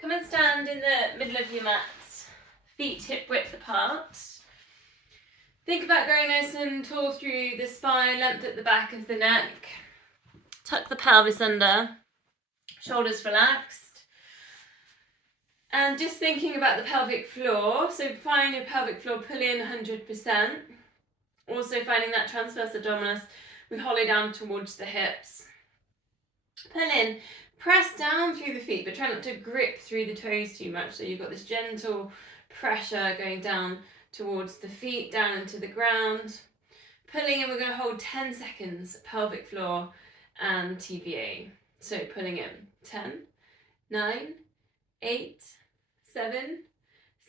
Come and stand in the middle of your mat, feet hip width apart. Think about going nice and tall through the spine, length at the back of the neck. Tuck the pelvis under, shoulders relaxed. And just thinking about the pelvic floor, so find your pelvic floor, pull in 100%. Also finding that transverse abdominis, we hollow down towards the hips. Pull in, press down through the feet, but try not to grip through the toes too much. So you've got this gentle pressure going down towards the feet, down into the ground. Pulling in, we're going to hold 10 seconds, pelvic floor and TVA. So pulling in, 10, 9, 8, 7,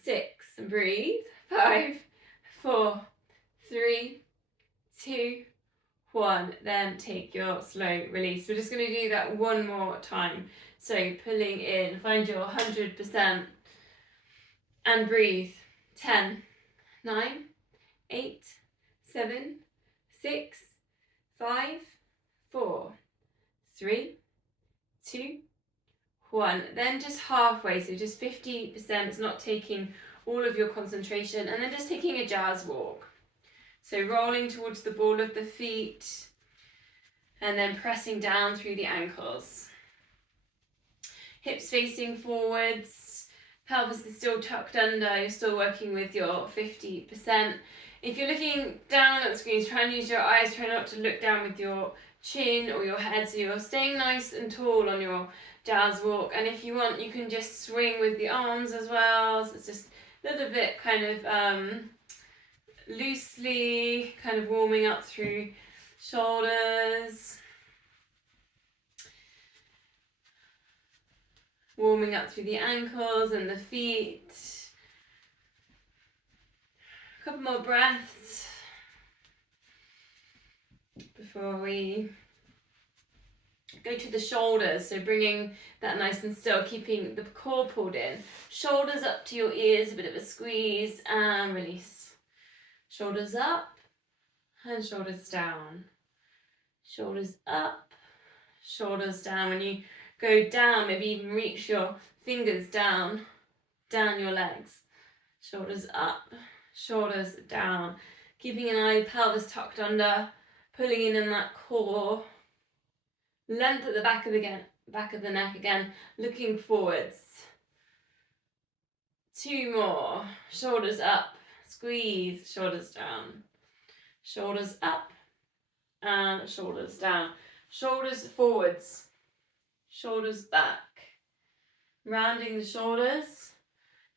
6, and breathe, 5, 4, 3, 2, 1. Then take your slow release. We're just going to do that one more time. So pulling in, find your 100% and breathe. 10, 9, 8, 7, 6, 5, 4, 3, 2, 1. Then just halfway, so just 50%. It's not taking all of your concentration, and then just taking a jazz walk. So rolling towards the ball of the feet and then pressing down through the ankles. Hips facing forwards, pelvis is still tucked under, you're still working with your 50%. If you're looking down at the screens, try and use your eyes, try not to look down with your chin or your head, so you're staying nice and tall on your jazz walk. And if you want, you can just swing with the arms as well, so it's just a little bit kind of loosely kind of warming up through shoulders, warming up through the ankles and the feet. A couple more breaths before we go to the shoulders. So bringing that nice and still, keeping the core pulled in, shoulders up to your ears, a bit of a squeeze and release. Shoulders up and shoulders down. Shoulders up, shoulders down. When you go down, maybe even reach your fingers down your legs. Shoulders up, shoulders down. Keeping an eye, pelvis tucked under, pulling in that core. Length at the back of the neck again, looking forwards. 2 more. Shoulders up, squeeze, shoulders down. Shoulders up and shoulders down. Shoulders forwards, shoulders back. Rounding the shoulders,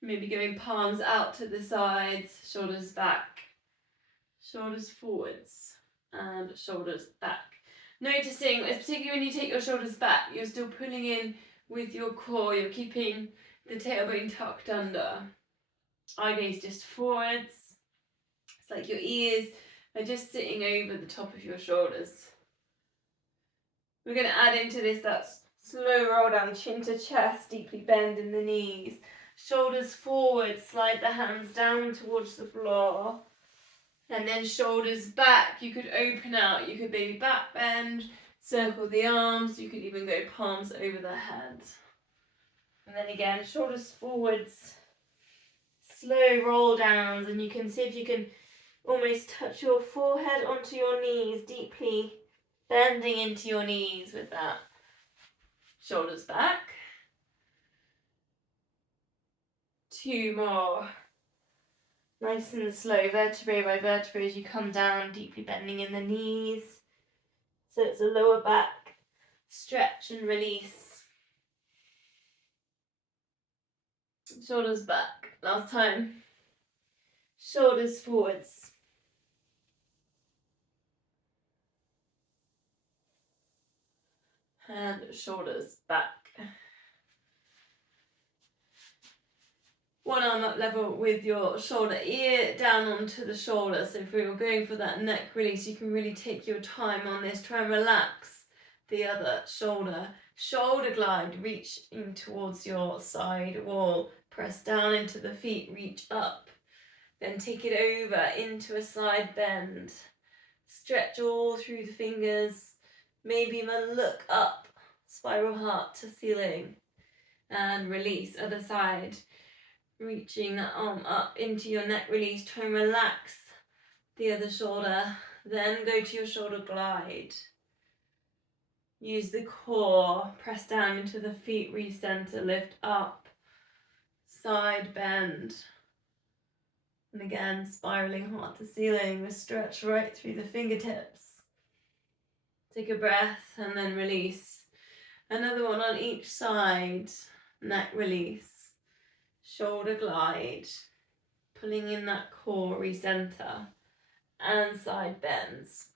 maybe going palms out to the sides, shoulders back. Shoulders forwards and shoulders back. Noticing, particularly when you take your shoulders back, you're still pulling in with your core, you're keeping the tailbone tucked under. Eye gaze just forwards. It's like your ears are just sitting over the top of your shoulders. We're going to add into this that slow roll down, chin to chest, deeply bend in the knees. Shoulders forward, slide the hands down towards the floor. And then shoulders back, you could open out, you could maybe back bend, circle the arms, you could even go palms over the head. And then again, shoulders forwards, slow roll downs, and you can see if you can almost touch your forehead onto your knees, deeply bending into your knees with that. Shoulders back. 2 more. Nice and slow, vertebrae by vertebrae as you come down, deeply bending in the knees. So it's a lower back stretch and release. Shoulders back. Last time. Shoulders forwards. And shoulders back. One arm up level with your shoulder, ear down onto the shoulder. So if we were going for that neck release, you can really take your time on this. Try and relax the other shoulder. Shoulder glide, reach in towards your side wall. Press down into the feet, reach up. Then take it over into a side bend. Stretch all through the fingers. Maybe even look up, spiral heart to ceiling. and release. Other side, reaching that arm up into your neck release. Try and relax the other shoulder, then go to your shoulder glide. Use the core, press down into the feet, recenter, lift up, side bend. And again, spiraling heart to ceiling, we stretch right through the fingertips. Take a breath and then release. Another one on each side, neck release, shoulder glide, pulling in that core, recenter, and side bends.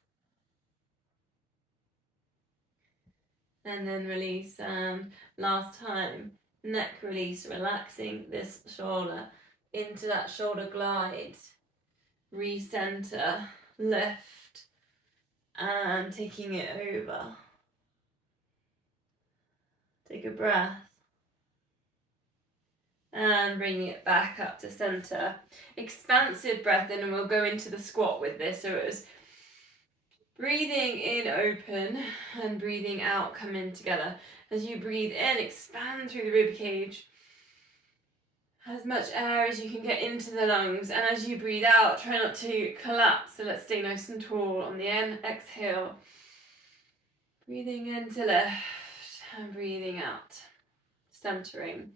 And then release, and last time, neck release, relaxing this shoulder into that shoulder glide, recenter, lift, and taking it over. Take a breath. And bringing it back up to center. Expansive breath in, and we'll go into the squat with this. So it was breathing in, open, and breathing out, come in together. As you breathe in, expand through the rib cage. As much air as you can get into the lungs. And as you breathe out, try not to collapse. So let's stay nice and tall on the end. Exhale. Breathing in to lift and breathing out. Centering.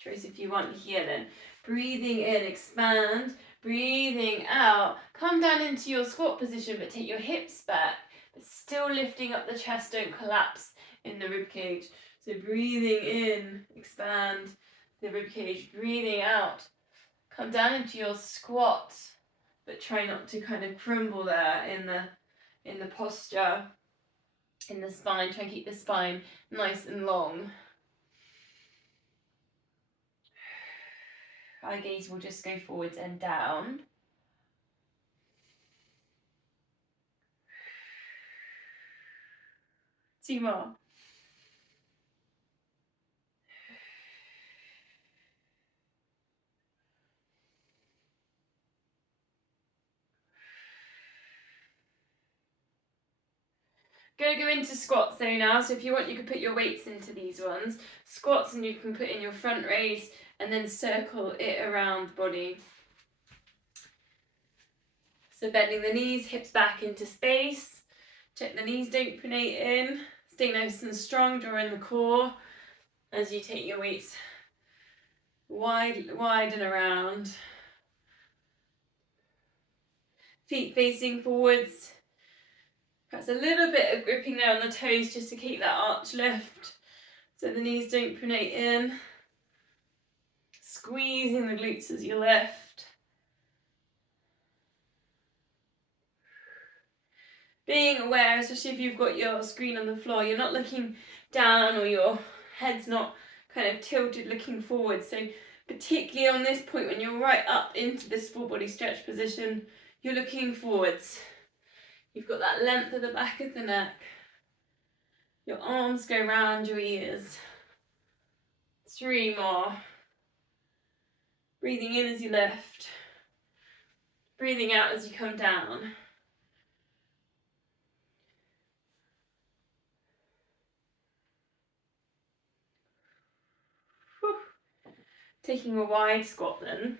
Trace if you want here then. Breathing in, expand. Breathing out. Come down into your squat position, but take your hips back. But still lifting up the chest, don't collapse in the ribcage. So breathing in, expand the ribcage. Breathing out. Come down into your squat, but try not to kind of crumble there in the posture, in the spine. Try and keep the spine nice and long. Eye gaze will just go forwards and down. Two more. Gonna go into squats though now, so if you want you can put your weights into these ones. Squats, and you can put in your front raise and then circle it around the body. So bending the knees, hips back into space. Check the knees don't pronate in. Stay nice and strong, draw in the core as you take your weights wide and around. Feet facing forwards. Perhaps a little bit of gripping there on the toes just to keep that arch lift so the knees don't pronate in. Squeezing the glutes as you lift. Being aware, especially if you've got your screen on the floor, you're not looking down or your head's not kind of tilted looking forward. So particularly on this point when you're right up into this full body stretch position, you're looking forwards. You've got that length at the back of the neck. Your arms go round your ears. 3 more. Breathing in as you lift. Breathing out as you come down. Whew. Taking a wide squat then.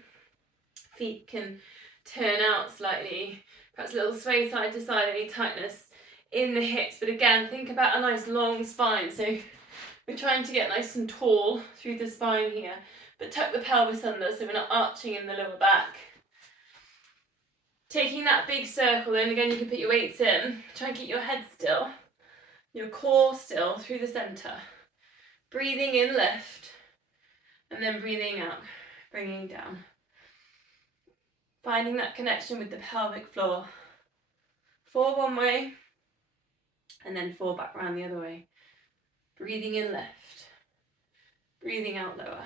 Feet can turn out slightly. Perhaps a little sway side to side, any tightness in the hips. But again, think about a nice long spine. So we're trying to get nice and tall through the spine here. But tuck the pelvis under so we're not arching in the lower back. Taking that big circle in, again you can put your weights in. Try and keep your head still. Your core still through the centre. Breathing in, lift. And then breathing out, bringing down. Finding that connection with the pelvic floor. 4 one way, and then 4 back round the other way. Breathing in, lift. Breathing out, lower.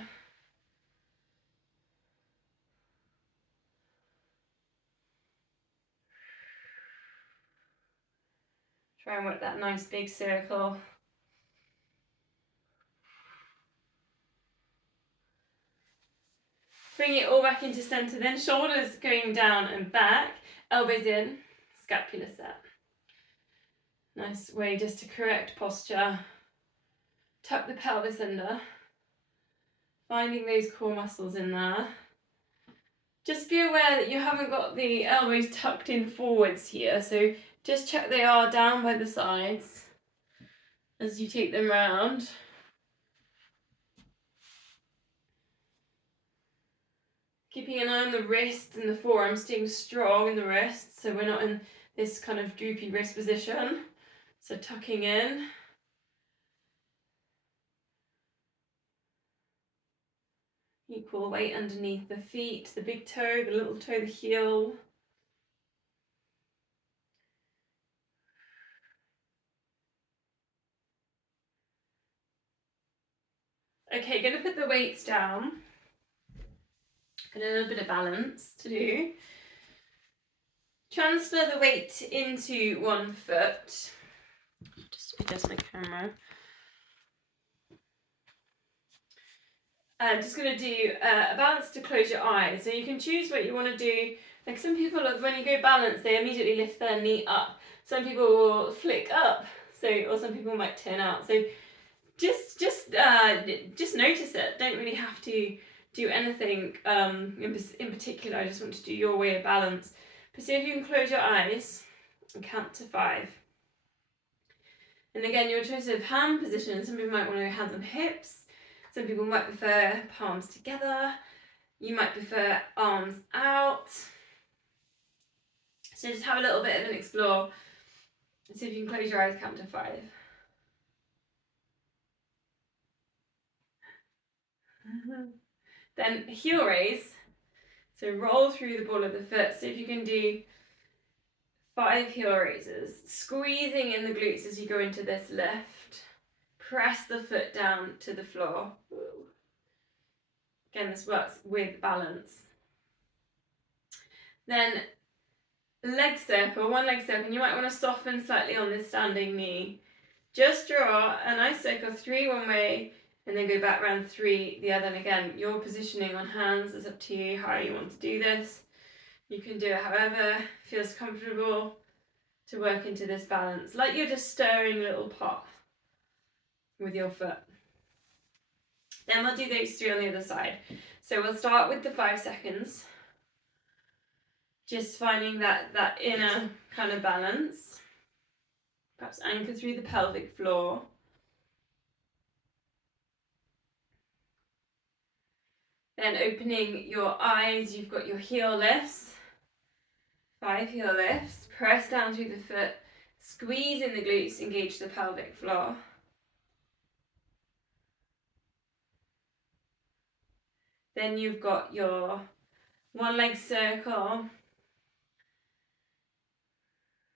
Try and work that nice big circle. Bring it all back into centre then, shoulders going down and back, elbows in, scapula set. Nice way just to correct posture. Tuck the pelvis under. Finding those core muscles in there. Just be aware that you haven't got the elbows tucked in forwards here, so just check they are down by the sides as you take them round. Keeping an eye on the wrists and the forearms, staying strong in the wrists so we're not in this kind of droopy wrist position. So tucking in. Equal weight underneath the feet, the big toe, the little toe, the heel. Okay, going to put the weights down. Got a little bit of balance to do. Transfer the weight into one foot. Just adjust my camera. I'm just going to do a balance to close your eyes. So you can choose what you want to do. Like some people, when you go balance, they immediately lift their knee up. Some people will flick up, or some people might turn out. So just notice it. Don't really have to do anything in particular. I just want to do your way of balance. But see if you can close your eyes and count to 5. And again, your choice of hand position. Some people might want to go hands on hips. Some people might prefer palms together. You might prefer arms out. So just have a little bit of an explore. See if you can close your eyes, count to 5. Then heel raise. So roll through the ball of the foot. See if you can do 5 heel raises. Squeezing in the glutes as you go into this lift. Press the foot down to the floor. Again, this works with balance. Then leg circle, one leg circle. And you might want to soften slightly on this standing knee. Just draw a nice circle, 3 one way, and then go back round 3 the other. And again, your positioning on hands is up to you, how you want to do this. You can do it however feels comfortable to work into this balance, like you're just stirring a little pot with your foot. Then we'll do those 3 on the other side. So we'll start with the 5 seconds. Just finding that inner kind of balance. Perhaps anchor through the pelvic floor. Then opening your eyes, you've got your heel lifts. 5 heel lifts. Press down through the foot. Squeeze in the glutes, engage the pelvic floor. Then you've got your one leg circle.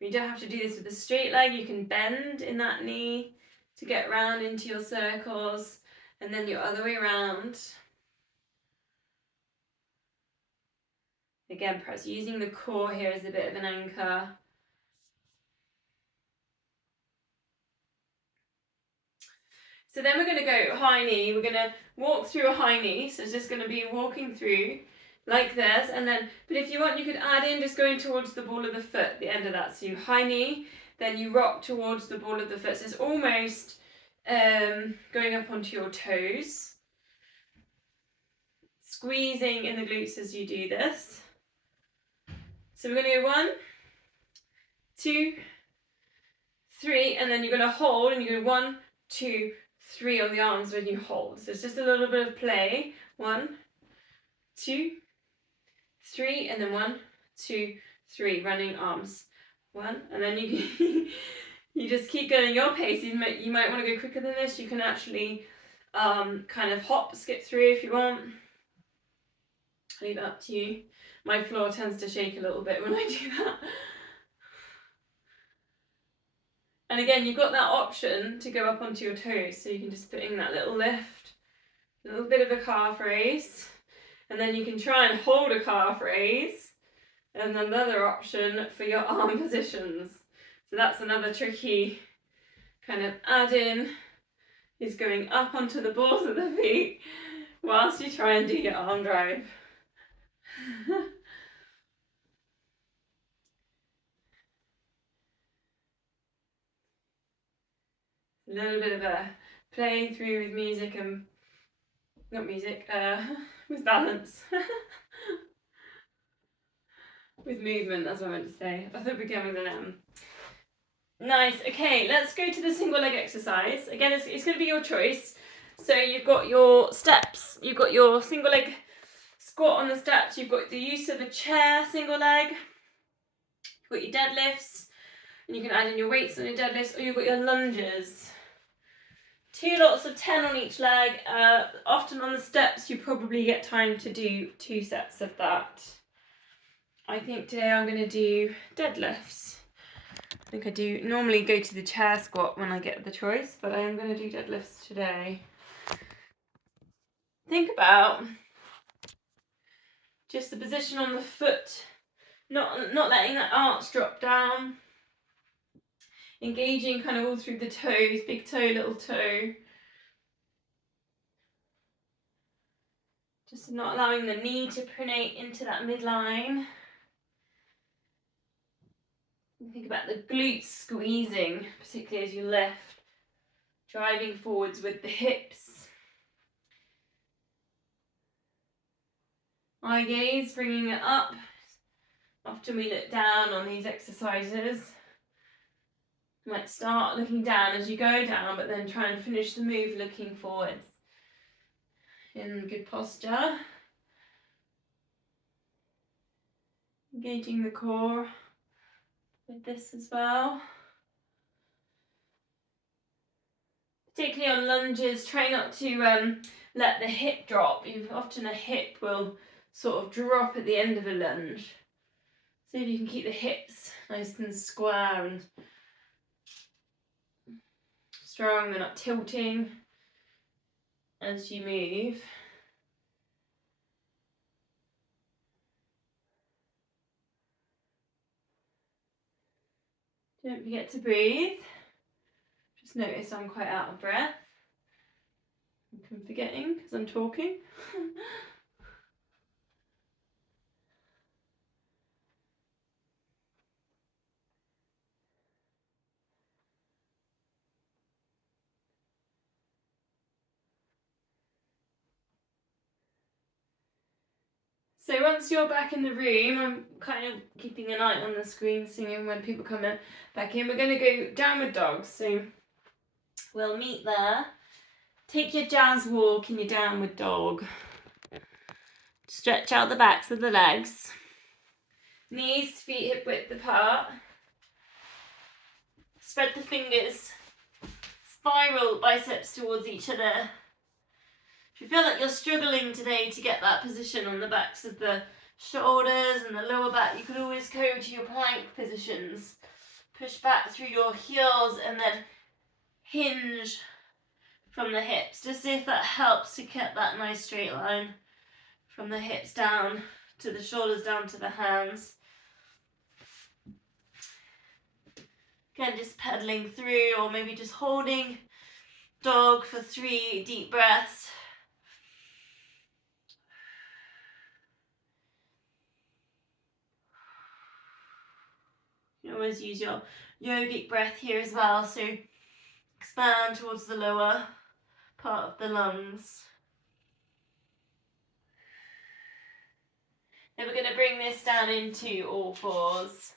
You don't have to do this with a straight leg. You can bend in that knee to get round into your circles, and then your other way around. Again, perhaps using the core here as a bit of an anchor. So then we're going to go high knee. We're going to walk through a high knee. So it's just going to be walking through like this. And then, but if you want, you could add in just going towards the ball of the foot at the end of that. So you high knee, then you rock towards the ball of the foot. So it's almost going up onto your toes. Squeezing in the glutes as you do this. So we're going to go 1, 2, 3, and then you're going to hold, and you go 1, 2, 3 on the arms when you hold. So it's just a little bit of play. 1, 2, 3, and then 1, 2, 3, running arms. 1, and then you you just keep going your pace. You might want to go quicker than this. You can actually kind of hop, skip through if you want. Leave it up to you. My floor tends to shake a little bit when I do that. And again, you've got that option to go up onto your toes, so you can just put in that little lift, a little bit of a calf raise, and then you can try and hold a calf raise, and another option for your arm positions. So that's another tricky kind of add-in, is going up onto the balls of the feet whilst you try and do your arm drive. A little bit of a play through with music and, not music, with balance. With movement, that's what I meant to say. I thought it began with an M. Nice, okay, let's go to the single leg exercise. Again, it's going to be your choice. So you've got your steps, you've got your single leg squat on the steps, you've got the use of a chair single leg, you've got your deadlifts, and you can add in your weights on your deadlifts, or you've got your lunges. 2 lots of 10 on each leg. Often on the steps you probably get time to do 2 sets of that. I think today I'm going to do deadlifts. I think I do normally go to the chair squat when I get the choice, but I am going to do deadlifts today. Think about just the position on the foot, not letting that arch drop down. Engaging kind of all through the toes, big toe, little toe. Just not allowing the knee to pronate into that midline. Think about the glutes squeezing, particularly as you lift. Driving forwards with the hips. Eye gaze, bringing it up. Often we look down on these exercises. You might start looking down as you go down, but then try and finish the move looking forwards. In good posture. Engaging the core with this as well. Particularly on lunges, try not to let the hip drop. Often a hip will sort of drop at the end of a lunge. See if you can keep the hips nice and square and strong. They're not tilting as you move. Don't forget to breathe. Just notice I'm quite out of breath. I'm forgetting because I'm talking. So once you're back in the room, I'm kind of keeping an eye on the screen, seeing when people come back in. We're going to go downward dog. So we'll meet there. Take your jazz walk in your downward dog. Stretch out the backs of the legs. Knees, feet hip width apart. Spread the fingers. Spiral biceps towards each other. If you feel like you're struggling today to get that position on the backs of the shoulders and the lower back, you could always go to your plank positions. Push back through your heels and then hinge from the hips. Just see if that helps to get that nice straight line from the hips down to the shoulders, down to the hands. Again, just pedaling through, or maybe just holding dog for 3 deep breaths. You can always use your yogic breath here as well, so expand towards the lower part of the lungs. Then we're going to bring this down into all fours.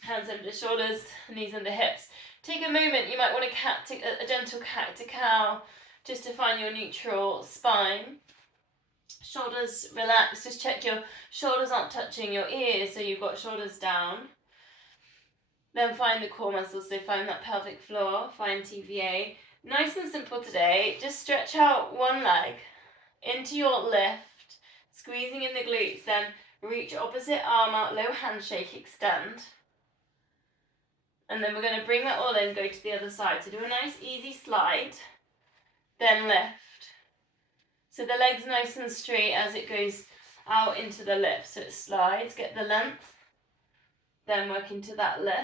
Hands under the shoulders, knees under hips. Take a moment, you might want a gentle cat to cow, just to find your neutral spine. Shoulders relax, just check your shoulders aren't touching your ears, so you've got shoulders down. Then find the core muscles, so find that pelvic floor, find TVA. Nice and simple today, just stretch out one leg into your lift, squeezing in the glutes, then reach opposite arm out, low handshake, extend. And then we're going to bring that all in, go to the other side. So do a nice easy slide, then lift. So the leg's nice and straight as it goes out into the lift. So it slides, get the length, then work into that lift.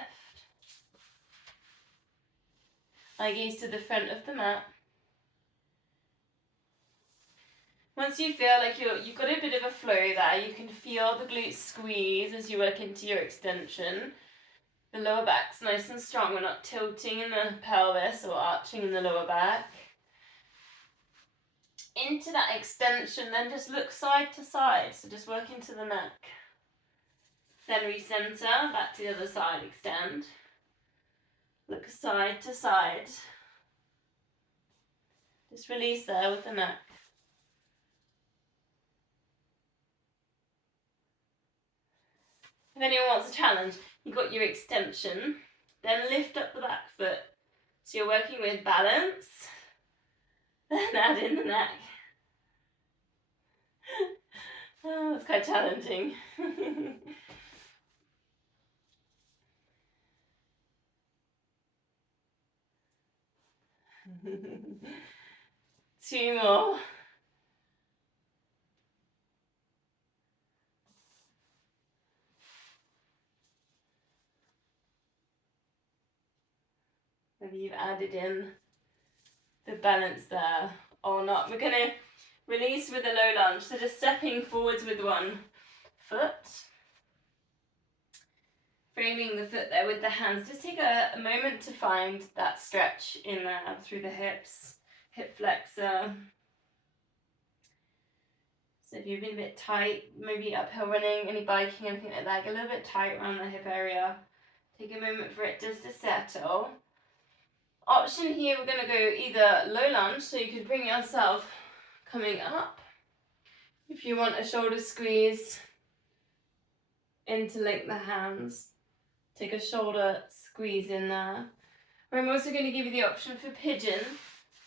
Eye gaze to the front of the mat. Once you feel like you've got a bit of a flow there, you can feel the glutes squeeze as you work into your extension. The lower back's nice and strong. We're not tilting in the pelvis or arching in the lower back. Into that extension, then just look side to side. So just work into the neck. Then recenter, back to the other side, extend. Look side to side. Just release there with the neck. If anyone wants a challenge, you've got your extension, then lift up the back foot. So you're working with balance, then add in the neck. Oh, it's quite challenging. 2 more. Whether you've added in the balance there or not. We're going to release with a low lunge. So just stepping forwards with one foot. Framing the foot there with the hands. Just take a moment to find that stretch in there through the hips, hip flexor. So if you've been a bit tight, maybe uphill running, any biking, anything like that, get a little bit tight around the hip area. Take a moment for it just to settle. Option here, we're going to go either low lunge, so you could bring yourself coming up. If you want a shoulder squeeze, interlink the hands. Take a shoulder squeeze in there. I'm also going to give you the option for pigeon.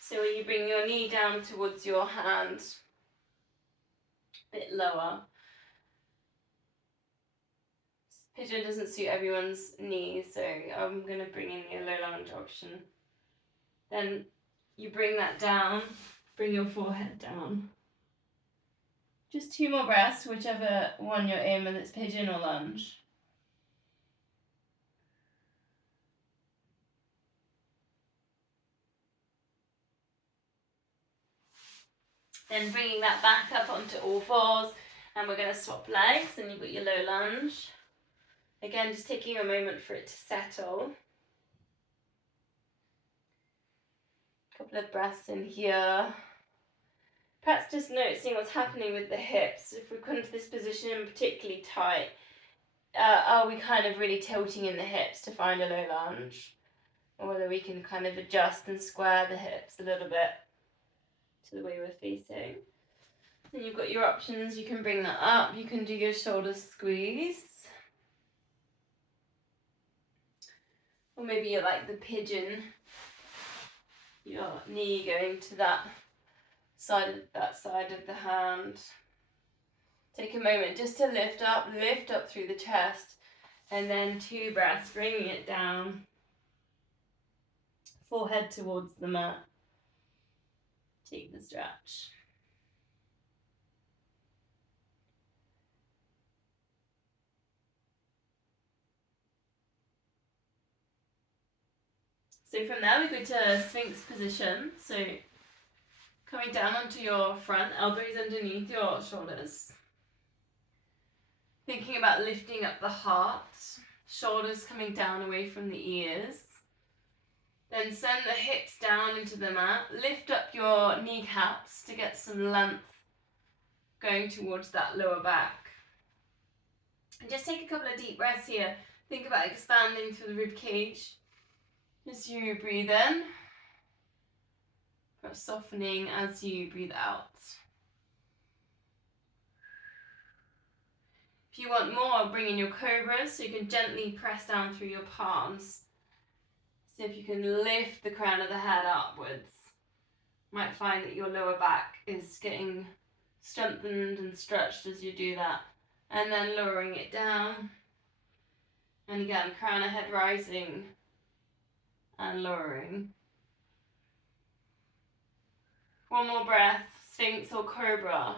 So where you bring your knee down towards your hand, a bit lower. Pigeon doesn't suit everyone's knees, so I'm going to bring in the low lunge option. Then you bring that down, bring your forehead down. Just 2 more breaths, whichever one you're in, whether it's pigeon or lunge. Then bringing that back up onto all fours, and we're going to swap legs, and you've got your low lunge. Again, just taking a moment for it to settle. A couple of breaths in here. Perhaps just noticing what's happening with the hips. If we come into this position particularly tight, are we kind of really tilting in the hips to find a low lunge? Or whether we can kind of adjust and square the hips a little bit to the way we're facing. Then you've got your options. You can bring that up. You can do your shoulder squeeze. Or maybe you like the pigeon. Your knee going to that side of the hand. Take a moment just to lift up through the chest, and then 2 breaths, bringing it down, forehead towards the mat. Take the stretch. So from there we go to Sphinx position. So coming down onto your front, elbows underneath your shoulders. Thinking about lifting up the heart, shoulders coming down away from the ears. Then send the hips down into the mat. Lift up your kneecaps to get some length going towards that lower back. And just take a couple of deep breaths here. Think about expanding through the rib cage as you breathe in. Perhaps softening as you breathe out. If you want more, bring in your cobras so you can gently press down through your palms. See if you can lift the crown of the head upwards. You might find that your lower back is getting strengthened and stretched as you do that. And then lowering it down. And again, crown of head rising and lowering. 1 more breath, Sphinx or Cobra.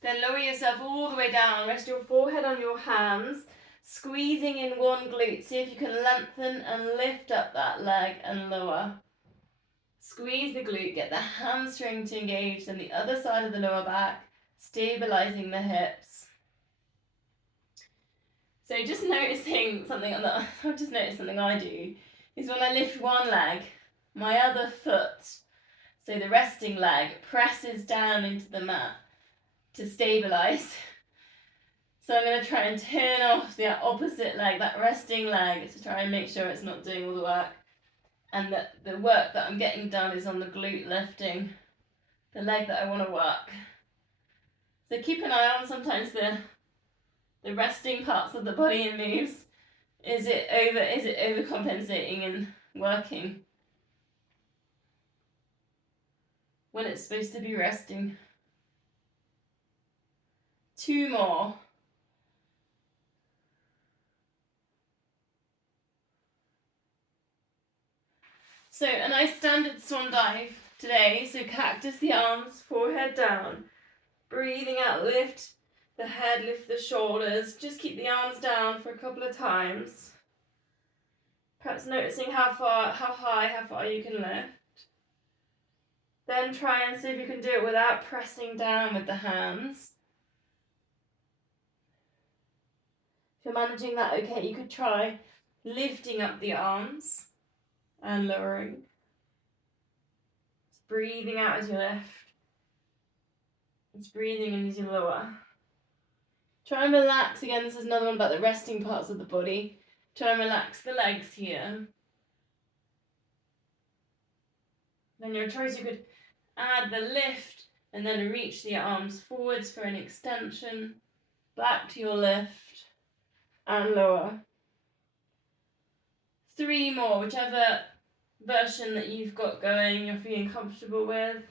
Then lower yourself all the way down. Rest your forehead on your hands, squeezing in one glute. See if you can lengthen and lift up that leg and lower. Squeeze the glute, get the hamstring to engage, then the other side of the lower back, stabilizing the hips. So just noticing something that I've just noticed something I do is when I lift one leg, my other foot, so the resting leg, presses down into the mat to stabilise. So I'm going to try and turn off the opposite leg, that resting leg, to try and make sure it's not doing all the work. And that the work that I'm getting done is on the glute lifting, the leg that I want to work. So keep an eye on sometimes the resting parts of the body and moves. Is it overcompensating and working when it's supposed to be resting? 2 more. So a nice standard swan dive today. So cactus the arms, forehead down. Breathing out, lift the head, lift the shoulders. Just keep the arms down for a couple of times. Perhaps noticing how high you can lift. Then try and see if you can do it without pressing down with the hands. If you're managing that okay, you could try lifting up the arms and lowering. Just breathing out as you lift. Just breathing in as you lower. Try and relax. Again, this is another one about the resting parts of the body. Try and relax the legs here. Then your choice, you could add the lift and then reach the arms forwards for an extension. Back to your lift and lower. 3 more, whichever version that you've got going, you're feeling comfortable with.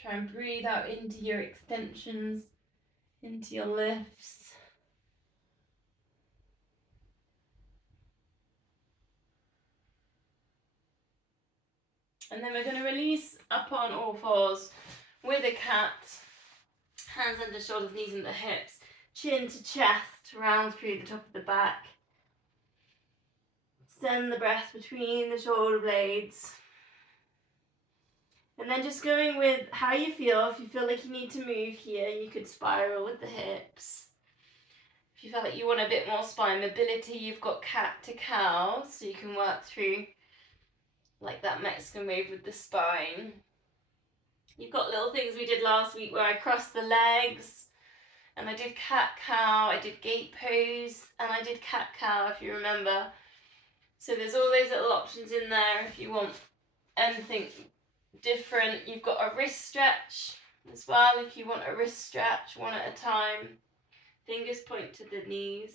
Try and breathe out into your extensions, into your lifts. And then we're going to release up on all fours with a cat. Hands under shoulders, knees under hips. Chin to chest, round through the top of the back. Send the breath between the shoulder blades. And then just going with how you feel. If you feel like you need to move here, you could spiral with the hips. If you feel like you want a bit more spine mobility, you've got cat to cow, so you can work through like that Mexican wave with the spine. You've got little things we did last week where I crossed the legs, and I did cat cow, I did gate pose, and I did cat cow, if you remember. So there's all those little options in there if you want anything different. You've got a wrist stretch as well if you want a wrist stretch, one at a time. Fingers point to the knees.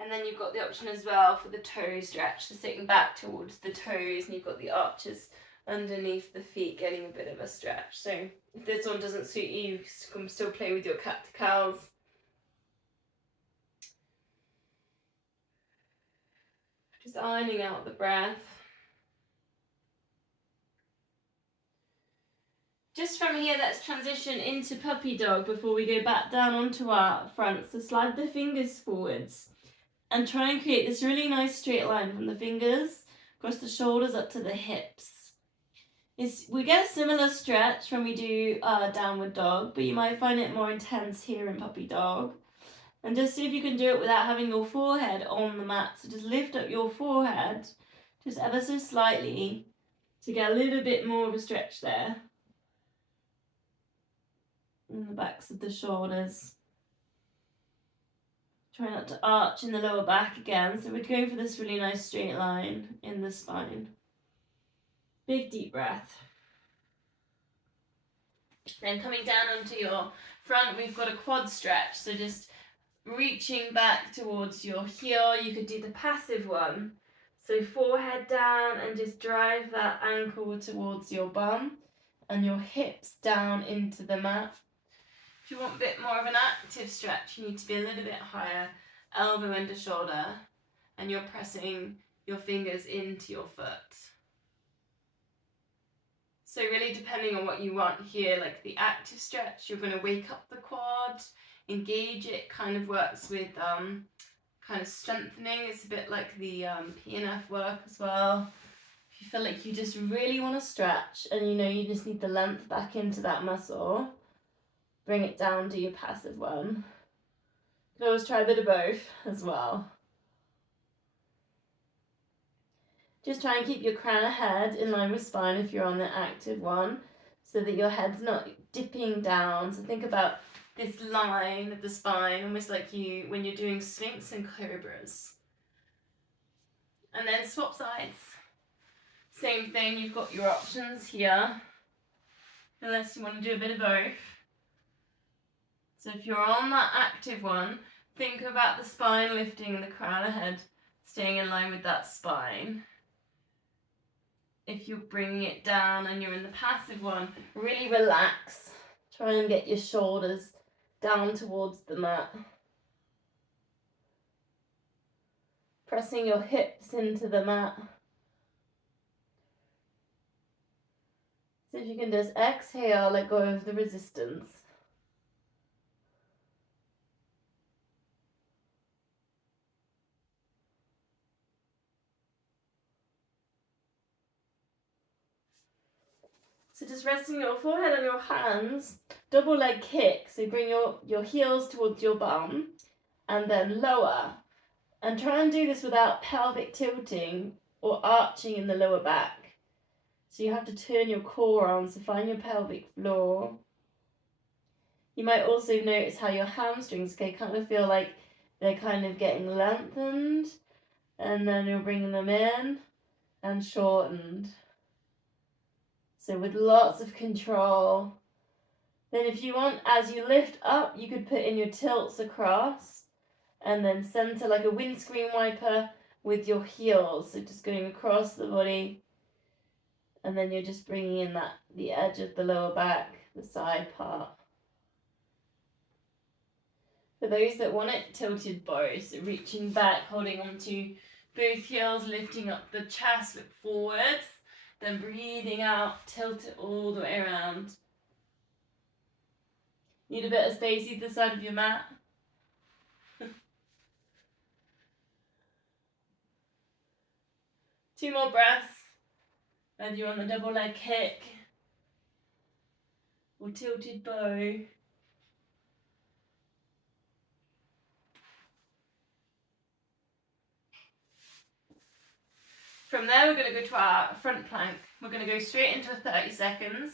And then you've got the option as well for the toe stretch, so sitting back towards the toes, and you've got the arches underneath the feet getting a bit of a stretch. So if this one doesn't suit you, you can still play with your cat to cows. Just ironing out the breath. Just from here, let's transition into puppy dog before we go back down onto our front. So slide the fingers forwards and try and create this really nice straight line from the fingers across the shoulders up to the hips. We get a similar stretch when we do downward dog, but you might find it more intense here in puppy dog. And just see if you can do it without having your forehead on the mat. So just lift up your forehead just ever so slightly to get a little bit more of a stretch there. In the backs of the shoulders. Try not to arch in the lower back again. So we're going for this really nice straight line in the spine. Big deep breath. Then coming down onto your front, we've got a quad stretch. So just reaching back towards your heel. You could do the passive one. So forehead down and just drive that ankle towards your bum and your hips down into the mat. If you want a bit more of an active stretch, you need to be a little bit higher, elbow under shoulder, and you're pressing your fingers into your foot. So really depending on what you want here, like the active stretch, you're going to wake up the quad, engage it, kind of works with kind of strengthening. It's a bit like the PNF work as well. If you feel like you just really want to stretch and you know you just need the length back into that muscle, bring it down, do your passive one. You can always try a bit of both as well. Just try and keep your crown of head in line with spine if you're on the active one, so that your head's not dipping down. So think about this line of the spine, almost like you when you're doing Sphinx and Cobras. And then swap sides. Same thing, you've got your options here, unless you want to do a bit of both. So if you're on that active one, think about the spine lifting and the crown of head staying in line with that spine. If you're bringing it down and you're in the passive one, really relax. Try and get your shoulders down towards the mat. Pressing your hips into the mat. So if you can just exhale, let go of the resistance. So just resting your forehead on your hands, double leg kick. So bring your heels towards your bum and then lower. And try and do this without pelvic tilting or arching in the lower back. So you have to turn your core on, so find your pelvic floor. You might also notice how your hamstrings can kind of feel like they're kind of getting lengthened, and then you're bringing them in and shortened. So with lots of control. Then if you want, as you lift up, you could put in your tilts across and then center like a windscreen wiper with your heels. So just going across the body, and then you're just bringing in the edge of the lower back, the side part. For those that want it, tilted bow, so reaching back, holding onto both heels, lifting up the chest, look forwards, then breathing out, tilt it all the way around. Need a bit of space either side of your mat. 2 more breaths, whether you're on the double leg kick or tilted bow. From there, we're going to go to our front plank. We're going to go straight into 30 seconds.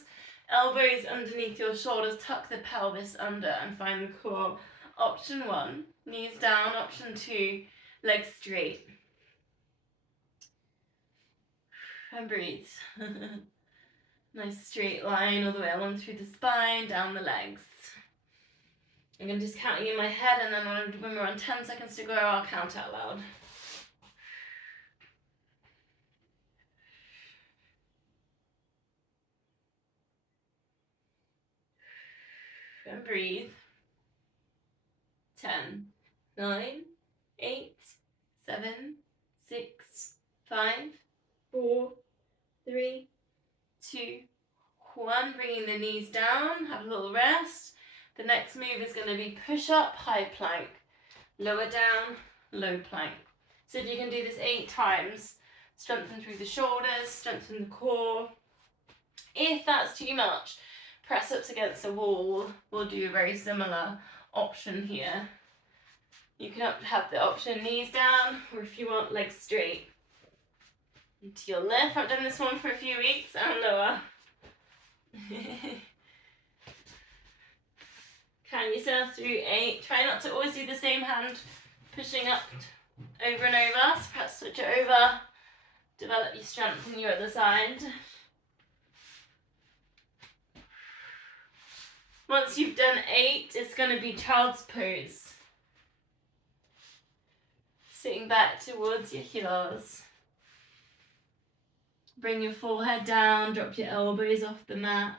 Elbows underneath your shoulders, tuck the pelvis under and find the core. Option 1, knees down. Option 2, legs straight. And breathe. Nice straight line all the way along through the spine, down the legs. I'm going to just count in my head, and then when we're on 10 seconds to go, I'll count out loud. And breathe. 10, 9, 8, 7, 6, 5, 4, 3, 2, 1. Bringing the knees down, have a little rest. The next move is going to be push up, high plank, lower down, low plank. So if you can do this 8 times, strengthen through the shoulders, strengthen the core. If that's too much, press ups against the wall. We'll do a very similar option here. You can have the option knees down, or if you want, legs straight. And to your left. I've done this one for a few weeks, and lower. Count yourself through 8. Try not to always do the same hand, pushing up over and over. So perhaps switch it over. Develop your strength on your other side. Once you've done 8, it's going to be child's pose. Sitting back towards your heels. Bring your forehead down, drop your elbows off the mat.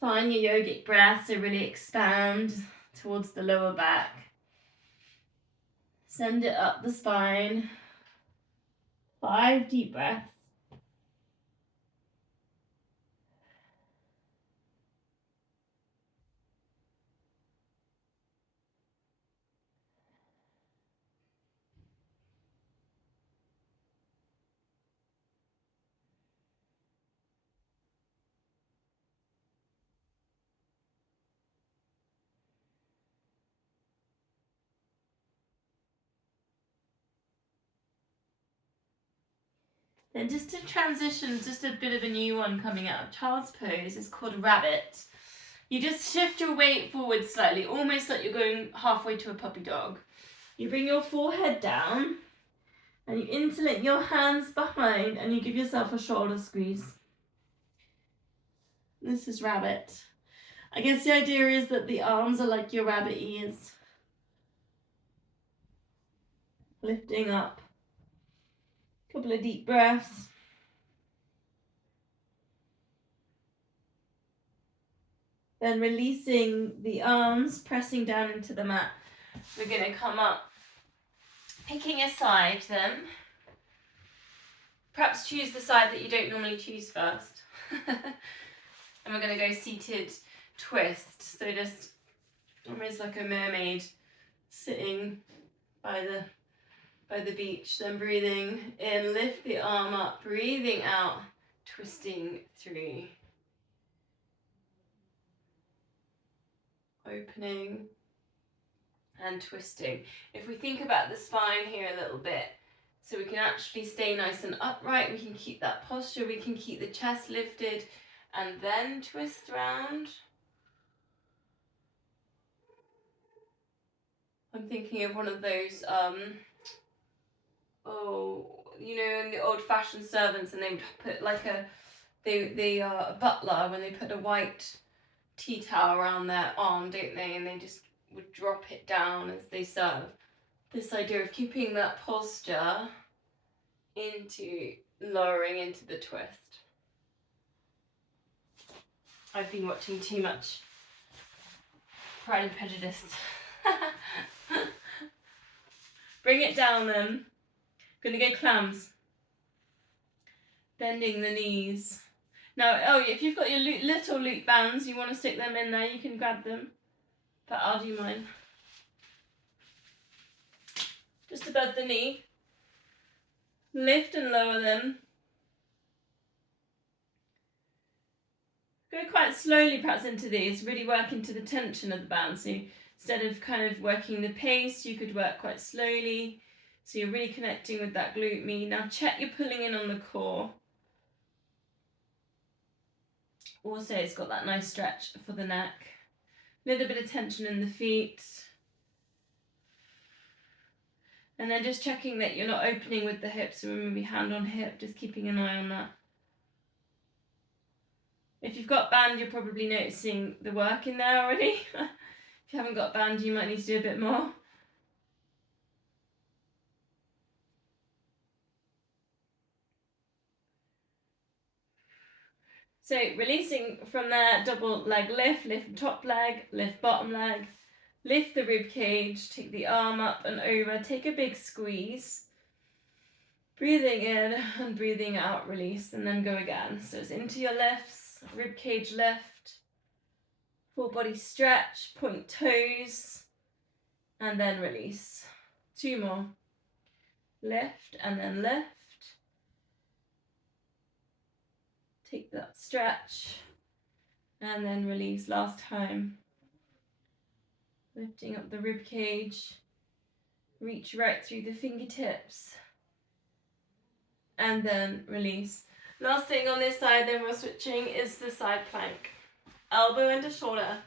Find your yogic breath, so really expand towards the lower back. Send it up the spine. 5 deep breaths. Then just to transition, just a bit of a new one coming out of child's pose is called rabbit. You just shift your weight forward slightly, almost like you're going halfway to a puppy dog. You bring your forehead down and you interlink your hands behind and you give yourself a shoulder squeeze. This is rabbit. I guess the idea is that the arms are like your rabbit ears. Lifting up. Couple of deep breaths. Then releasing the arms, pressing down into the mat. We're going to come up, picking a side then. Perhaps choose the side that you don't normally choose first. And we're going to go seated twist. So just almost like a mermaid sitting by the beach. Then breathing in, lift the arm up, breathing out, twisting through. Opening and twisting. If we think about the spine here a little bit, so we can actually stay nice and upright, we can keep that posture, we can keep the chest lifted and then twist round. I'm thinking of one of those, in the old-fashioned servants, and they would put like a butler, when they put a white tea towel around their arm, don't they? And they just would drop it down as they serve. This idea of keeping that posture into lowering into the twist. I've been watching too much Pride and Prejudice. Bring it down then. Gonna go clams. Bending the knees. Now, if you've got your little loop bands, you want to stick them in there, you can grab them. But I'll do mine. Just above the knee. Lift and lower them. Go quite slowly perhaps into these, really work into the tension of the band. So instead of kind of working the pace, you could work quite slowly. So you're really connecting with that glute med. Now check you're pulling in on the core. Also, it's got that nice stretch for the neck. A little bit of tension in the feet. And then just checking that you're not opening with the hips. So maybe hand on hip, just keeping an eye on that. If you've got band, you're probably noticing the work in there already. If you haven't got band, you might need to do a bit more. So releasing from there, double leg lift top leg, lift bottom leg, lift the rib cage, take the arm up and over, take a big squeeze. Breathing in and breathing out, release, and then go again. So it's into your lifts, rib cage lift, full body stretch, point toes, and then release. 2 more. Lift and then lift. Take that stretch and then release. Last time. Lifting up the rib cage. Reach right through the fingertips. And then release. Last thing on this side, then we're switching, is the side plank. Elbow into shoulder.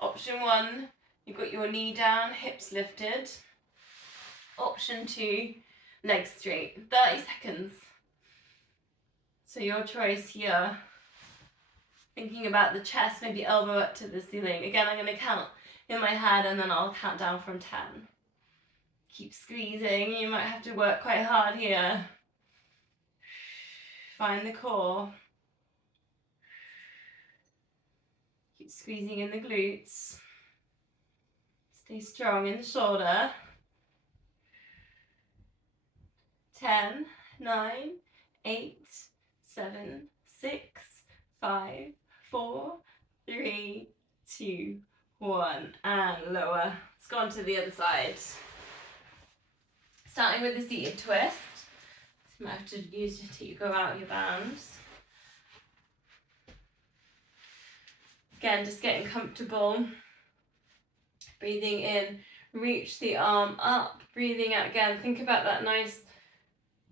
Option 1, you've got your knee down, hips lifted. Option 2, legs straight. 30 seconds. So your choice here. Thinking about the chest, maybe elbow up to the ceiling. Again, I'm going to count in my head and then I'll count down from 10. Keep squeezing. You might have to work quite hard here. Find the core. Keep squeezing in the glutes. Stay strong in the shoulder. 10, 9, 8, 7, 6, 5, 4, 3, 2, 1. And lower. Let's go on to the other side. Starting with the seated twist. You might have to use it till you go out your bands. Again, just getting comfortable. Breathing in, reach the arm up. Breathing out again. Think about that nice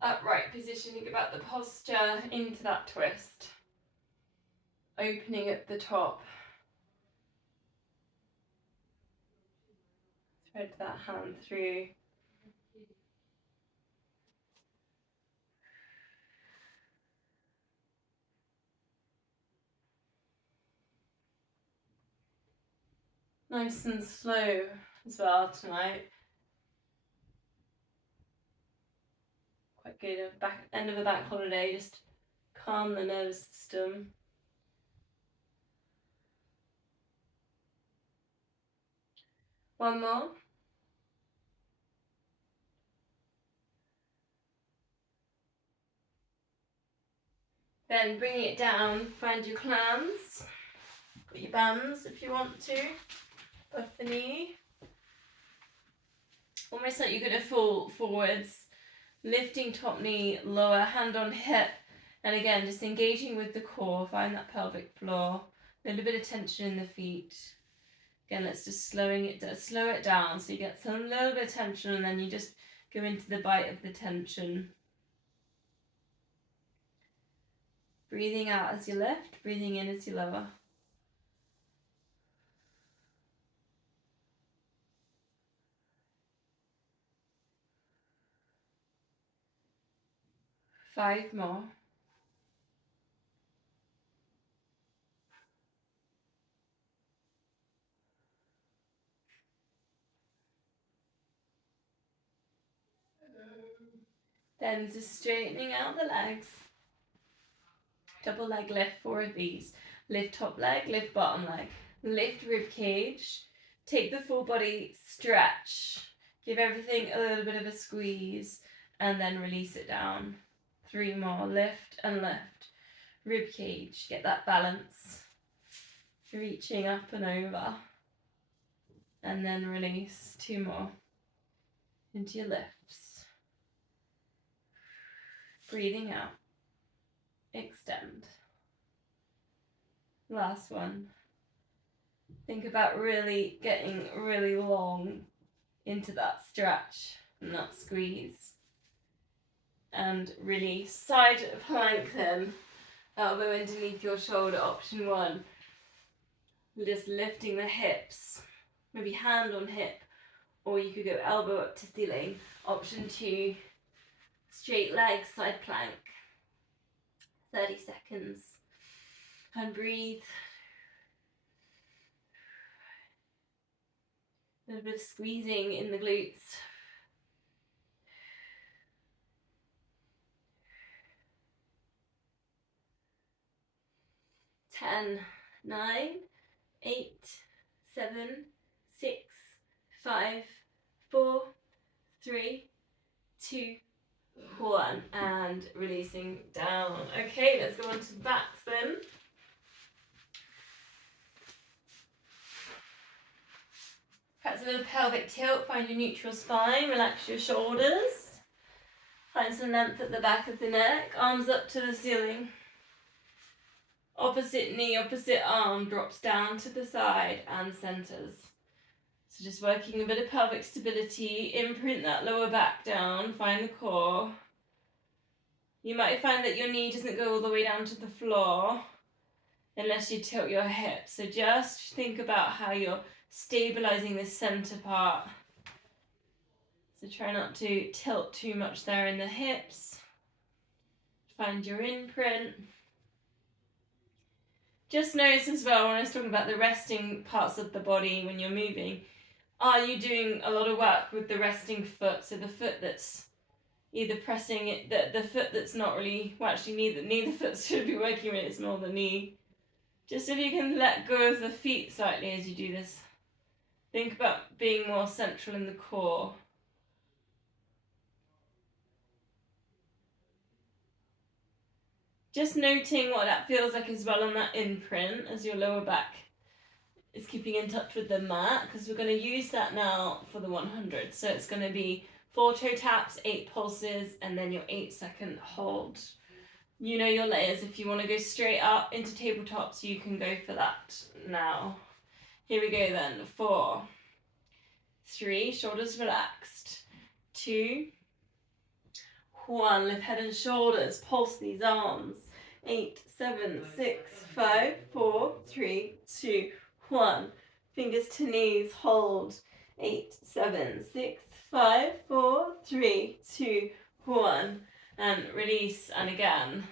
upright position. Think about the posture into that twist. Opening at the top. Thread that hand through. Nice and slow as well tonight. Quite good. End of a bank holiday, just calm the nervous system. One more. Then bringing it down, find your clams. Got your bands if you want to, above the knee. Almost like you're going to fall forwards. Lifting top knee, lower, hand on hip. And again, just engaging with the core. Find that pelvic floor. A little bit of tension in the feet. Again, let's just slow it down so you get some little bit of tension and then you just go into the bite of the tension. Breathing out as you lift, breathing in as you lower. Five more. Then just straightening out the legs. Double leg lift, 4 of these. Lift top leg, lift bottom leg. Lift rib cage. Take the full body stretch. Give everything a little bit of a squeeze and then release it down. 3 more. Lift and lift. Rib cage. Get that balance. Reaching up and over. And then release. 2 more. Into your lifts. Breathing out. Extend. Last one. Think about really getting really long into that stretch and that squeeze. And release. Side plank then. Elbow underneath your shoulder, option 1. We're just lifting the hips. Maybe hand on hip. Or you could go elbow up to ceiling. Option 2. Straight legs, side plank. 30 seconds. And breathe. A little bit of squeezing in the glutes. 10, 9, 8, 7, 6, 5, 4, 3, 2, 1. And releasing down. Okay, let's go on to the backs then. Perhaps a little pelvic tilt, find your neutral spine, relax your shoulders. Find some length at the back of the neck, arms up to the ceiling. Opposite knee, opposite arm drops down to the side and centers. So just working a bit of pelvic stability, imprint that lower back down, find the core. You might find that your knee doesn't go all the way down to the floor unless you tilt your hips. So just think about how you're stabilizing this center part. So try not to tilt too much there in the hips. Find your imprint. Just notice as well, when I was talking about the resting parts of the body when you're moving, are you doing a lot of work with the resting foot? So the foot that's either pressing it, the foot that's not really, well actually neither foot should be working when it's more the knee. Just if you can let go of the feet slightly as you do this. Think about being more central in the core. Just noting what that feels like as well on that imprint as your lower back is keeping in touch with the mat, because we're going to use that now for the 100. So it's going to be 4 toe taps, 8 pulses, and then your 8-second hold. You know your layers. If you want to go straight up into tabletops, you can go for that now. Here we go then. 4, 3, shoulders relaxed. 2, 1. Lift head and shoulders. Pulse these arms. 8, 7, 6, 5, 4, 3, 2, 1. Fingers to knees. Hold. 8, 7, 6, 5, 4, 3, 2, 1. And release. And again.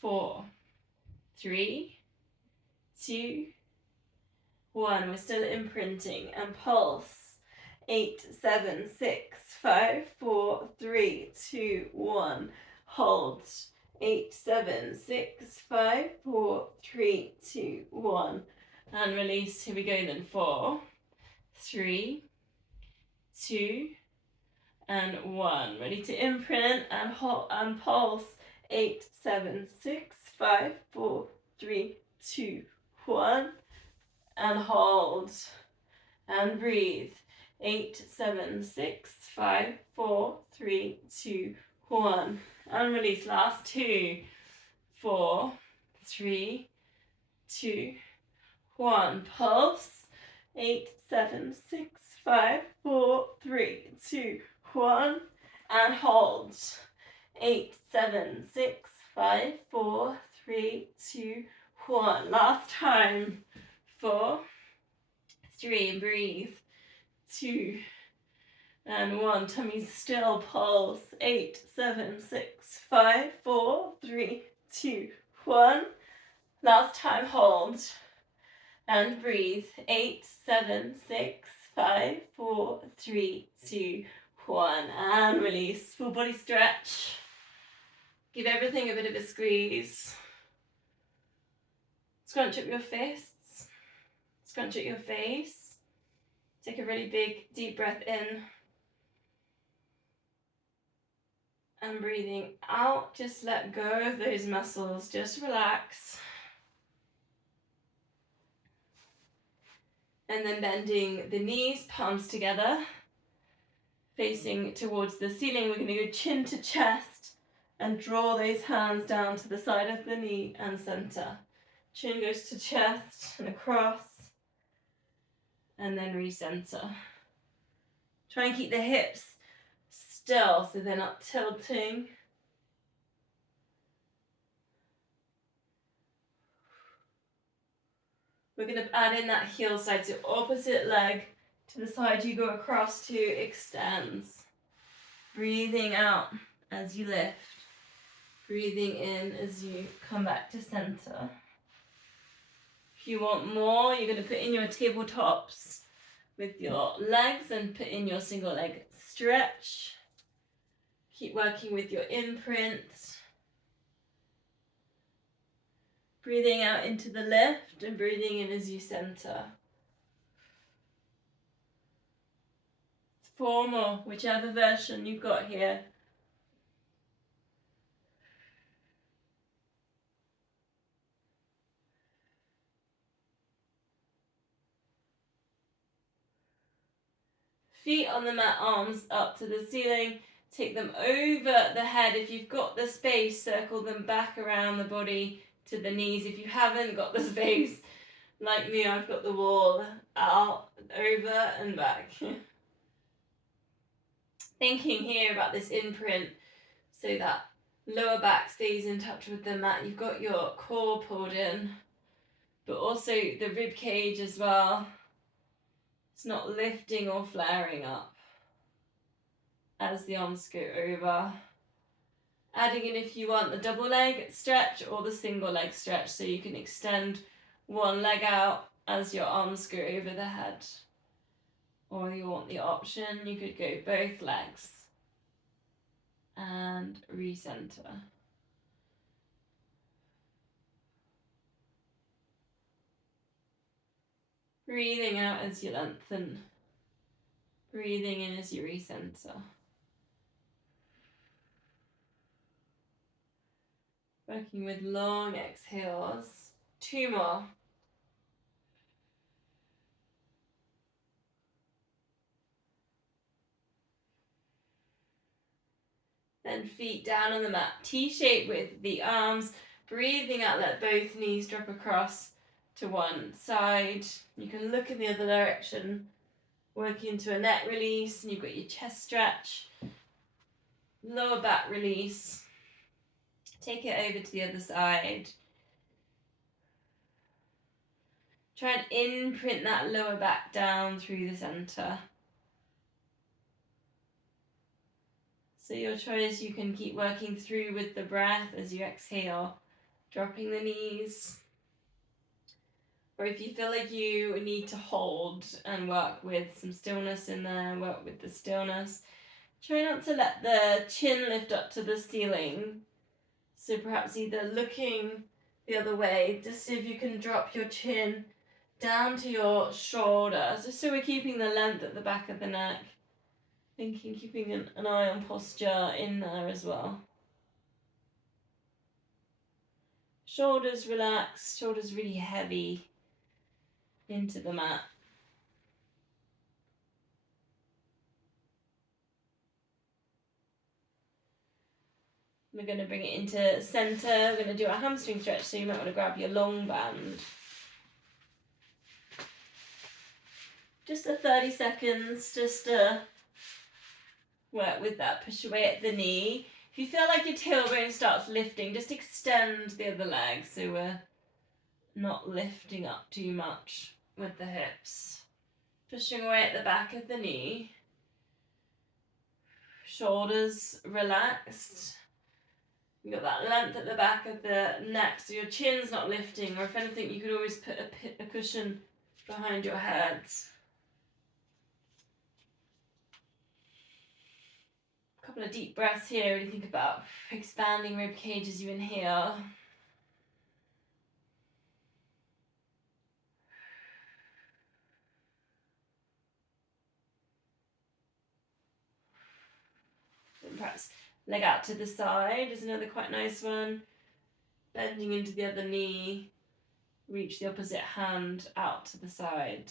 4, 3, 2, 1. We're still imprinting. And pulse. 8, 7, 6, 5, 4, 3, 2, 1. Hold. 8, 7, 6, 5, 4, 3, 2, 1. And release. Here we go then. 4, 3, 2, and 1. Ready to imprint and hold and pulse. 8, 7, 6, 5, 4, 3, 2, 1. And hold. And breathe. 8, 7, 6, 5, 4, 3, 2, 1. And release. Last 2, 4, 3, 2, 1. Pulse. 8, 7, 6, 5, 4, 3, 2, 1. And hold. 8, 7, 6, 5, 4, 3, 2, 1. Last time. 4, 3, breathe. 2, and 1. Tummy still. Pulse. 8, 7, 6, 5, 4, 3, 2, 1. Last time. Hold. And breathe. 8, 7, 6, 5, 4, 3, 2, 1. And release. Full body stretch. Give everything a bit of a squeeze. Scrunch up your fists. Scrunch up your face. Take a really big, deep breath in. And breathing out, just let go of those muscles, just relax. And then bending the knees, palms together, facing towards the ceiling. We're going to go chin to chest and draw those hands down to the side of the knee and center. Chin goes to chest and across, and then recenter. Try and keep the hips still so they're not tilting. We're going to add in that heel side, so opposite leg to the side you go across to extends. Breathing out as you lift. Breathing in as you come back to center. If you want more, you're going to put in your tabletops with your legs and put in your single leg stretch. Keep working with your imprint. Breathing out into the lift and breathing in as you center. 4 more, whichever version you've got here. Feet on the mat, arms up to the ceiling. Take them over the head. If you've got the space, circle them back around the body to the knees. If you haven't got the space, like me, I've got the wall out, over and back. Thinking here about this imprint so that lower back stays in touch with the mat. You've got your core pulled in, but also the rib cage as well. It's not lifting or flaring up as the arms go over. Adding in, if you want, the double leg stretch or the single leg stretch, so you can extend one leg out as your arms go over the head. Or you want the option, you could go both legs and recenter. Breathing out as you lengthen. Breathing in as you recenter. Working with long exhales. 2 more. Then feet down on the mat. T-shape with the arms. Breathing out, let both knees drop across to one side. You can look in the other direction. Working into a neck release, and you've got your chest stretch. lower back release. Take it over to the other side. Try and imprint that lower back down through the center. So your choice, you can keep working through with the breath as you exhale, dropping the knees. Or if you feel like you need to hold and work with some stillness in there, work with the stillness. Try not to let the chin lift up to the ceiling. So perhaps either looking the other way, just see if you can drop your chin down to your shoulder, just so we're keeping the length at the back of the neck. Thinking, keeping an eye on posture in there as well. Shoulders relaxed, shoulders really heavy into the mat. We're going to bring it into center. We're going to do a hamstring stretch, so you might want to grab your long band. Just a 30 seconds, just to work with that, push away at the knee. If you feel like your tailbone starts lifting, just extend the other leg so we're not lifting up too much with the hips. Pushing away at the back of the knee. Shoulders relaxed. You've got that length at the back of the neck, so your chin's not lifting, or if anything, you could always put a cushion behind your head. A couple of deep breaths here, when you think about expanding rib cage as you inhale. And perhaps leg out to the side is another quite nice one. Bending into the other knee, reach the opposite hand out to the side.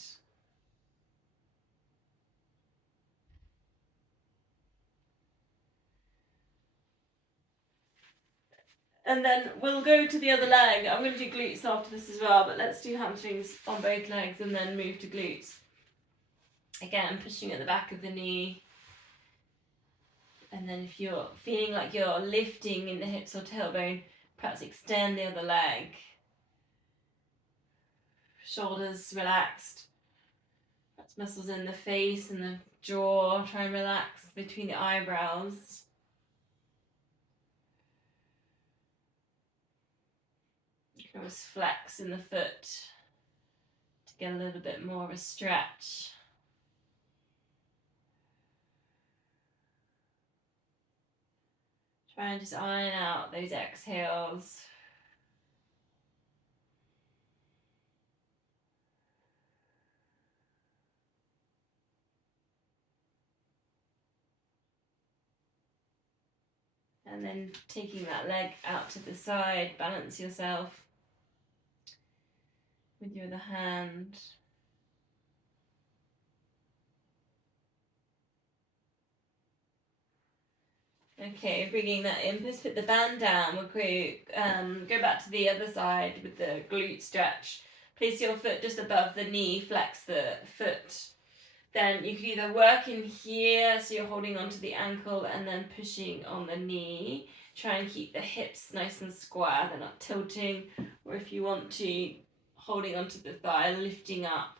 And then we'll go to the other leg. I'm going to do glutes after this as well, but let's do hamstrings on both legs and then move to glutes. Again, pushing at the back of the knee. And then if you're feeling like you're lifting in the hips or tailbone, perhaps extend the other leg. Shoulders relaxed. Perhaps muscles in the face and the jaw. Try and relax between the eyebrows. You can always flex in the foot to get a little bit more of a stretch. Try and just iron out those exhales. And then taking that leg out to the side, balance yourself with your other hand. Okay, bringing that in, just put the band down. We'll go back to the other side with the glute stretch. Place your foot just above the knee, flex the foot. Then you can either work in here, so you're holding onto the ankle and then pushing on the knee. Try and keep the hips nice and square, they're not tilting. Or if you want to, holding onto the thigh, lifting up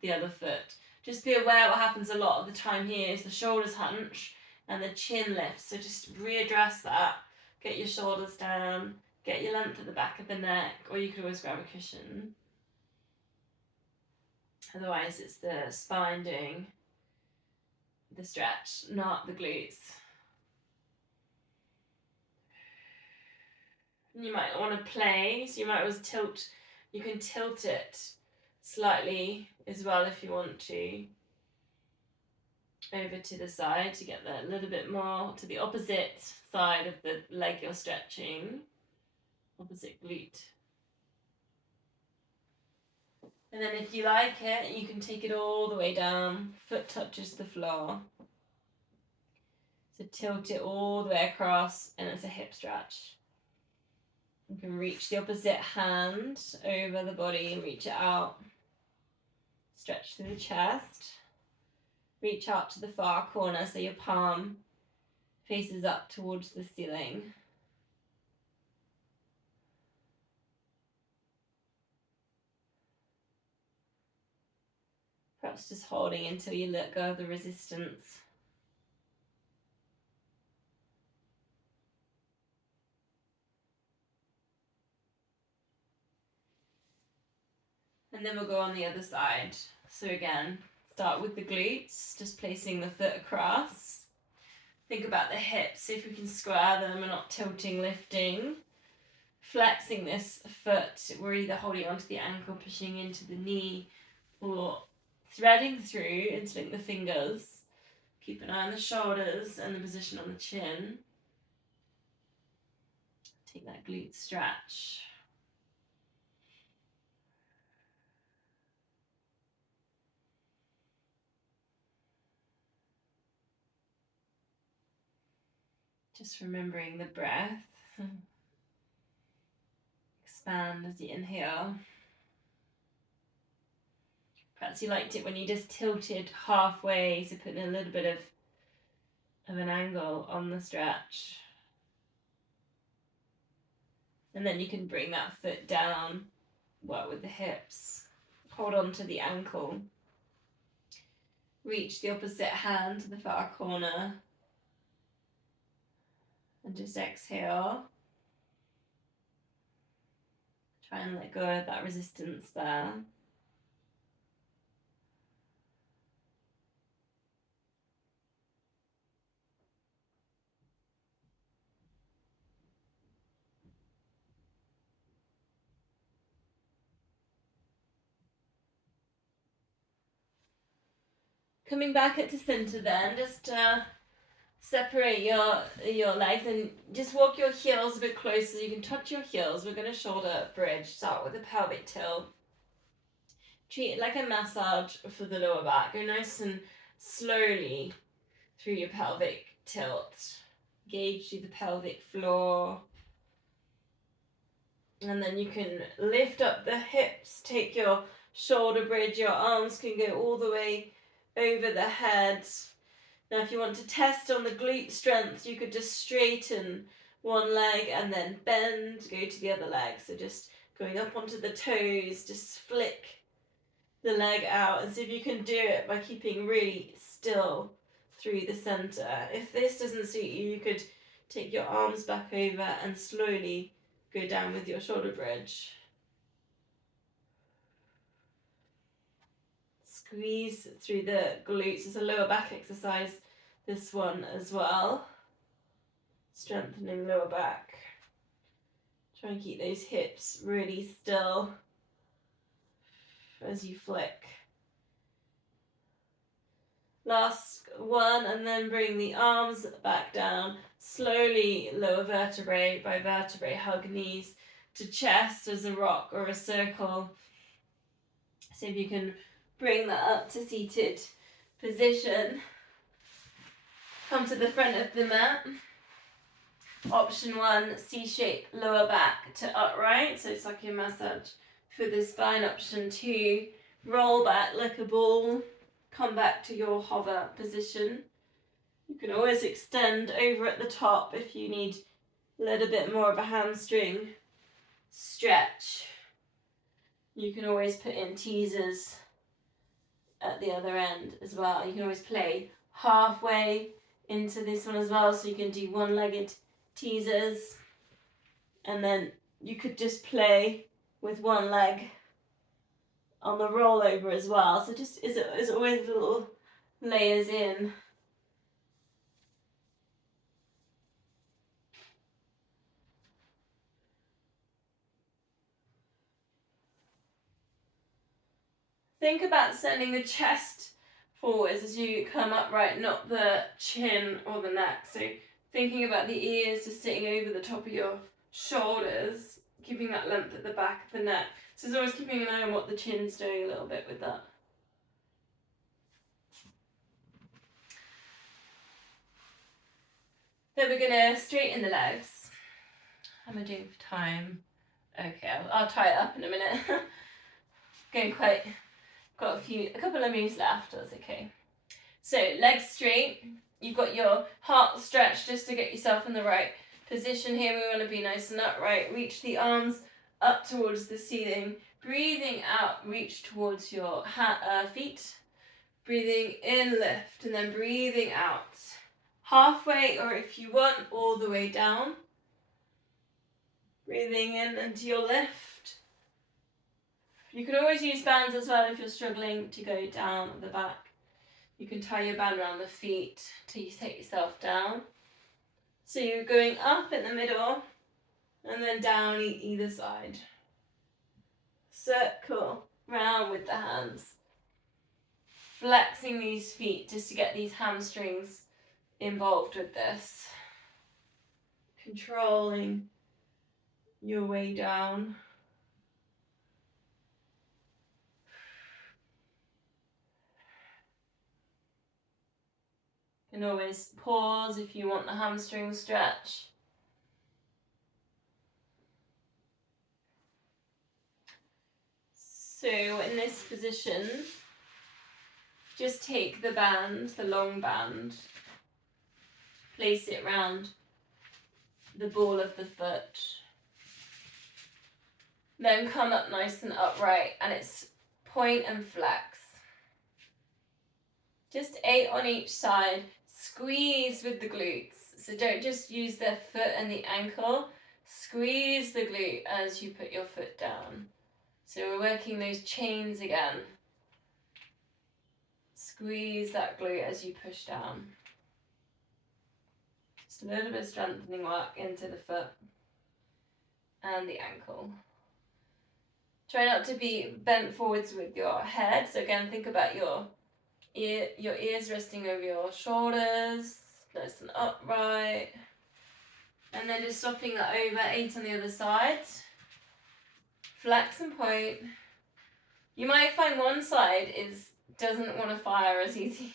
the other foot. Just be aware what happens a lot of the time here is the shoulders hunch and the chin lifts. So just readdress that. Get your shoulders down, get your length at the back of the neck, or you could always grab a cushion. Otherwise it's the spine doing the stretch, not the glutes. And you might want to play, so you might always tilt, you can tilt it slightly as well if you want to. Over to the side to get that a little bit more to the opposite side of the leg you're stretching, opposite glute. And then if you like it, you can take it all the way down, foot touches the floor. So tilt it all the way across and it's a hip stretch. You can reach the opposite hand over the body and reach it out. Stretch through the chest. Reach out to the far corner so your palm faces up towards the ceiling. Perhaps just holding until you let go of the resistance. And then we'll go on the other side. So again, start with the glutes, just placing the foot across. Think about the hips, see if we can square them and not tilting, lifting. Flexing this foot, we're either holding onto the ankle, pushing into the knee, or threading through, interlink the fingers. Keep an eye on the shoulders and the position on the chin. Take that glute stretch. Just remembering the breath. Expand as you inhale. Perhaps you liked it when you just tilted halfway, so putting a little bit of an angle on the stretch. And then you can bring that foot down, work with the hips, hold on to the ankle. Reach the opposite hand to the far corner. And just exhale. Try and let go of that resistance there. Coming back at the center then, just separate your legs and just walk your heels a bit closer. You can touch your heels. We're going to shoulder bridge. Start with a pelvic tilt. Treat it like a massage for the lower back. Go nice and slowly through your pelvic tilt. Gauge through the pelvic floor. And then you can lift up the hips, take your shoulder bridge, your arms can go all the way over the head. Now if you want to test on the glute strength, you could just straighten one leg and then bend, go to the other leg. So just going up onto the toes, just flick the leg out and see if you can do it by keeping really still through the center. If this doesn't suit you, you could take your arms back over and slowly go down with your shoulder bridge. Squeeze through the glutes. It's a lower back exercise, this one as well. Strengthening lower back. Try and keep those hips really still as you flick. Last one, and then bring the arms back down. Slowly lower vertebrae by vertebrae. Hug knees to chest as a rock or a circle. See if you can bring that up to seated position. Come to the front of the mat. Option 1, C-shape lower back to upright, so it's like a massage for the spine. Option 2, roll back like a ball, come back to your hover position. You can always extend over at the top if you need a little bit more of a hamstring stretch. You can always put in teasers at the other end as well. You can always play halfway into this one as well, so you can do one-legged teasers, and then you could just play with one leg on the rollover as well. So just is always little layers in. Think about sending the chest forwards as you come upright, not the chin or the neck. So thinking about the ears just sitting over the top of your shoulders, keeping that length at the back of the neck. So it's always keeping an eye on what the chin's doing a little bit with that. Then we're going to straighten the legs. How am I doing for time? Okay, I'll tie it up in a minute. Got a couple of moves left, that's okay. So legs straight, you've got your heart stretched just to get yourself in the right position here. We want to be nice and upright. Reach the arms up towards the ceiling. Breathing out, reach towards your feet. Breathing in, lift, and then breathing out. Halfway, or if you want, all the way down. Breathing in into your lift. You can always use bands as well if you're struggling to go down at the back. You can tie your band around the feet till you take yourself down. So you're going up in the middle and then down either side. Circle round with the hands. Flexing these feet just to get these hamstrings involved with this. Controlling your way down. You can always pause if you want the hamstring stretch. So in this position, just take the band, the long band, place it round the ball of the foot. Then come up nice and upright, and it's point and flex. Just 8 on each side. Squeeze with the glutes. So don't just use the foot and the ankle. Squeeze the glute as you put your foot down. So we're working those chains again. Squeeze that glute as you push down. Just a little bit of strengthening work into the foot and the ankle. Try not to be bent forwards with your head. So again, think about your ears resting over your shoulders, nice and upright. And then just swapping that over, 8 on the other side. Flex and point. You might find one side doesn't want to fire as easy.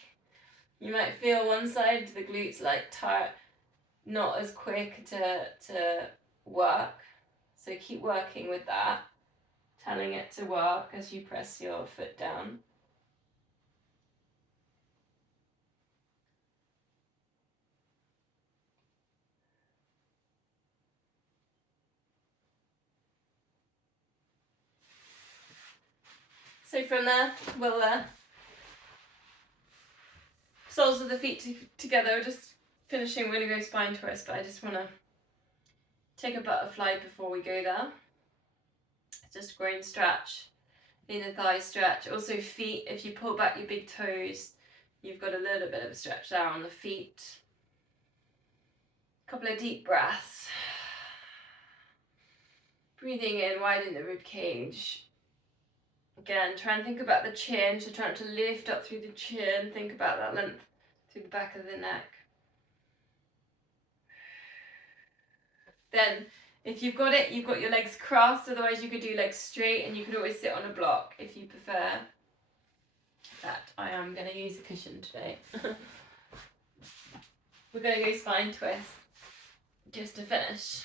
You might feel one side, the glutes like tight, not as quick to work. So keep working with that, telling it to work as you press your foot down. So from there, we'll soles of the feet together, just finishing. We're going to go spine twist, but I just want to take a butterfly before we go there. Just groin stretch, inner thigh stretch. Also feet, if you pull back your big toes, you've got a little bit of a stretch there on the feet. A couple of deep breaths. Breathing in, widen the rib cage. Again, try and think about the chin, so try to lift up through the chin, think about that length through the back of the neck. Then, if you've got it, you've got your legs crossed, otherwise you could do legs straight, and you could always sit on a block if you prefer that. I am going to use a cushion today. We're going to go spine twist, just to finish.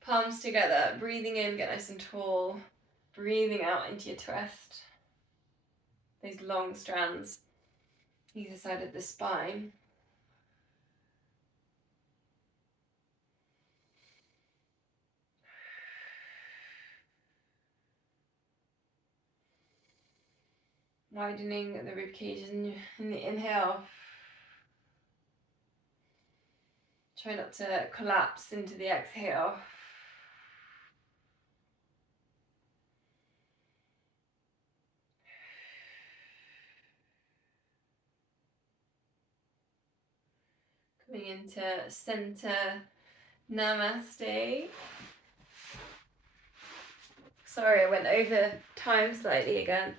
Palms together, breathing in, get nice and tall. Breathing out into your twist. Those long strands, either side of the spine. Widening the rib cage in the inhale. Try not to collapse into the exhale. Coming into center, namaste. Sorry, I went over time slightly again.